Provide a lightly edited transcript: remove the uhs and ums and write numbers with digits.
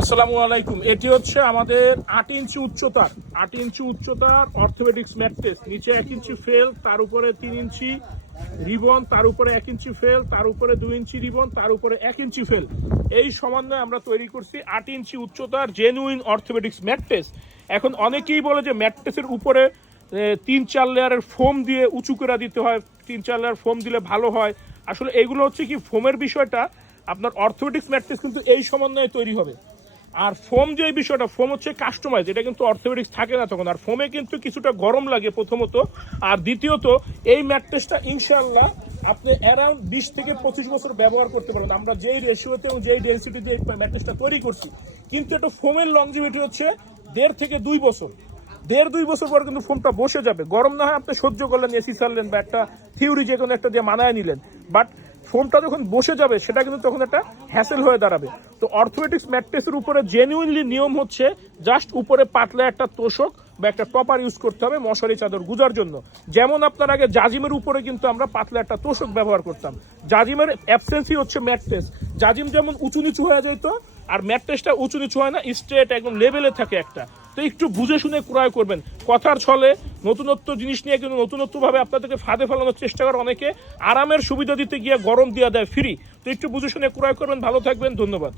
আসসালামু আলাইকুম। এটি হচ্ছে আমাদের 8 ইঞ্চি উচ্চতার অর্থোপেডিক্স ম্যাট্রেস। নিচে 1 ইঞ্চি ফেল, তার উপরে 3 ইঞ্চি রিবন, তার উপরে 1 ইঞ্চি ফেল, তার উপরে 2 ইঞ্চি রিবন, তার উপরে 1 ইঞ্চি ফেল। এই সমন্বয়ে আমরা তৈরি করছি 8 ইঞ্চি উচ্চতার জেনুইন অর্থোপেডিক্স ম্যাট্রেস। এখন অনেকেই বলে যে ম্যাট্রেসের উপরে 3-4 লেয়ারের ফোম দিয়ে উঁচু করে দিতে হয়, 3-4 লেয়ার ফোম দিলে ভালো হয়। আসলে এগুলো হচ্ছে কি, ফোমের বিষয়টা আপনার অর্থোপেডিক্স ম্যাট্রেস কিন্তু এই সমন্বয়ে তৈরি হবে। আর ফোম যে বিষয়টা, ফোম হচ্ছে কাস্টমাইজ, এটা কিন্তু অর্থোপেডিক্স থাকে না তখন। আর ফোমে কিন্তু কিছুটা গরম লাগে প্রথমত, আর দ্বিতীয়ত এই ম্যাট্রেসটা ইনশাআল্লাহ আপনি অ্যারাউন্ড 20 থেকে 25 বছর ব্যবহার করতে পারেন। আমরা যেই রেশিওতে এবং যেই ডেন্সিটিতে এই ম্যাট্রেসটা তৈরি করছি, কিন্তু এটা ফোমের লংজিভিটি হচ্ছে 1.5 থেকে 2 বছর। 1.5-2 বছর পর কিন্তু ফোমটা বসে যাবে। গরম না হয় আপনি সহ্য করলেন, এসি ছাড়লেন বা একটা থিওরি যে কোনো একটা দিয়ে মানায় নিলেন, বাট ফোমটা যখন বসে যাবে সেটা কিন্তু তখন একটা হ্যাসেল হয়ে দাঁড়াবে। তো অর্থোপেডিক্স ম্যাট্রেসের উপরে জেনুইনলি নিয়ম হচ্ছে জাস্ট উপরে পাতলা একটা তোষক বা একটা টপার ইউজ করতে হবে মশারি চাদর গুজার জন্য। যেমন আপনার আগে জাজিমের উপরে কিন্তু আমরা পাতলা একটা তোষক ব্যবহার করতাম। জাজিমের অ্যাবসেন্সই হচ্ছে ম্যাট্রেস। জাজিম যেমন উঁচু নিচু হয়ে যেত, আর ম্যাট্রেসটা উঁচু নিচু হয় না, স্ট্রেট একদম লেভেলে থাকে একটা। তো একটু বুঝে শুনে ক্রয় করবেন। কথার ছলে নতুনত্ব জিনিস নিয়ে কিন্তু নতুনত্বভাবে আপনাদেরকে ফাঁদে ফেলানোর চেষ্টা করে অনেকে, আরামের সুবিধা দিতে গিয়ে গরম দিয়ে দেয় ফ্রি। তো একটু বুঝে শুনে ক্রয় করবেন। ভালো থাকবেন, ধন্যবাদ।